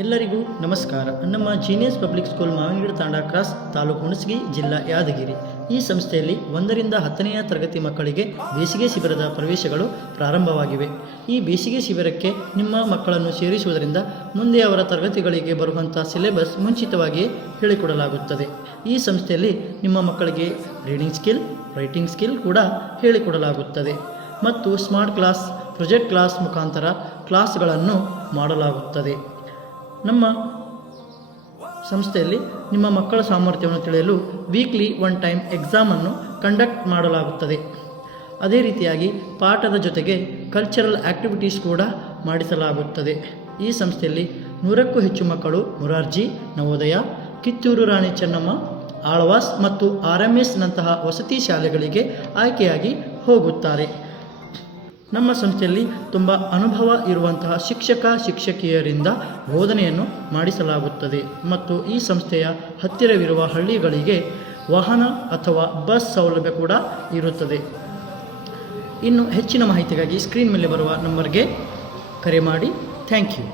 ಎಲ್ಲರಿಗೂ ನಮಸ್ಕಾರ. ನಮ್ಮ genius public school Mavinagida Tanda cross, ತಾಲೂಕು ಹುಣಸಗಿ, ಜಿಲ್ಲಾ ಯಾದಗಿರಿ. ಈ ಸಂಸ್ಥೆಯಲ್ಲಿ 1ರಿಂದ 10ನೇ ತರಗತಿ ಮಕ್ಕಳಿಗೆ ಬೇಸಿಗೆ ಶಿಬಿರದ ಪ್ರವೇಶಗಳು ಪ್ರಾರಂಭವಾಗಿವೆ. ಈ ಬೇಸಿಗೆ ಶಿಬಿರಕ್ಕೆ ನಿಮ್ಮ ಮಕ್ಕಳನ್ನು ಸೇರಿಸುವುದರಿಂದ ಮುಂದೆ ಅವರ ತರಗತಿಗಳಿಗೆ ಬರುವಂಥ ಸಿಲೆಬಸ್ ಮುಂಚಿತವಾಗಿಯೇ ಹೇಳಿಕೊಡಲಾಗುತ್ತದೆ. ಈ ಸಂಸ್ಥೆಯಲ್ಲಿ ನಿಮ್ಮ ಮಕ್ಕಳಿಗೆ ರೀಡಿಂಗ್ ಸ್ಕಿಲ್, ರೈಟಿಂಗ್ ಸ್ಕಿಲ್ ಕೂಡ ಹೇಳಿಕೊಡಲಾಗುತ್ತದೆ ಮತ್ತು ಸ್ಮಾರ್ಟ್ ಕ್ಲಾಸ್, ಪ್ರೊಜೆಕ್ಟ್ ಕ್ಲಾಸ್ ಮುಖಾಂತರ ಕ್ಲಾಸ್ಗಳನ್ನು ಮಾಡಲಾಗುತ್ತದೆ. ನಮ್ಮ ಸಂಸ್ಥೆಯಲ್ಲಿ ನಿಮ್ಮ ಮಕ್ಕಳ ಸಾಮರ್ಥ್ಯವನ್ನು ತಿಳಿಯಲು ವೀಕ್ಲಿ 1 ಟೈಮ್ ಎಕ್ಸಾಮನ್ನು ಕಂಡಕ್ಟ್ ಮಾಡಲಾಗುತ್ತದೆ. ಅದೇ ರೀತಿಯಾಗಿ ಪಾಠದ ಜೊತೆಗೆ ಕಲ್ಚರಲ್ ಆ್ಯಕ್ಟಿವಿಟೀಸ್ ಕೂಡ ಮಾಡಿಸಲಾಗುತ್ತದೆ. ಈ ಸಂಸ್ಥೆಯಲ್ಲಿ 100ಕ್ಕೂ ಹೆಚ್ಚು ಮಕ್ಕಳು ಮೊರಾರ್ಜಿ, ನವೋದಯ, ಕಿತ್ತೂರು ರಾಣಿ ಚೆನ್ನಮ್ಮ, ಆಳ್ವಾಸ್ ಮತ್ತು RMSನಂತಹ ವಸತಿ ಶಾಲೆಗಳಿಗೆ ಆಯ್ಕೆಯಾಗಿ ಹೋಗುತ್ತಾರೆ. ನಮ್ಮ ಸಂಸ್ಥೆಯಲ್ಲಿ ತುಂಬ ಅನುಭವ ಇರುವಂತಹ ಶಿಕ್ಷಕಿಯರಿಂದ ಬೋಧನೆಯನ್ನು ಮಾಡಿಸಲಾಗುತ್ತದೆ ಮತ್ತು ಈ ಸಂಸ್ಥೆಯ ಹತ್ತಿರವಿರುವ ಹಳ್ಳಿಗಳಿಗೆ ವಾಹನ ಅಥವಾ ಬಸ್ ಸೌಲಭ್ಯ ಕೂಡ ಇರುತ್ತದೆ. ಇನ್ನು ಹೆಚ್ಚಿನ ಮಾಹಿತಿಗಾಗಿ ಸ್ಕ್ರೀನ್ ಮೇಲೆ ಬರುವ ನಂಬರ್ಗೆ ಕರೆ ಮಾಡಿ. Thank you.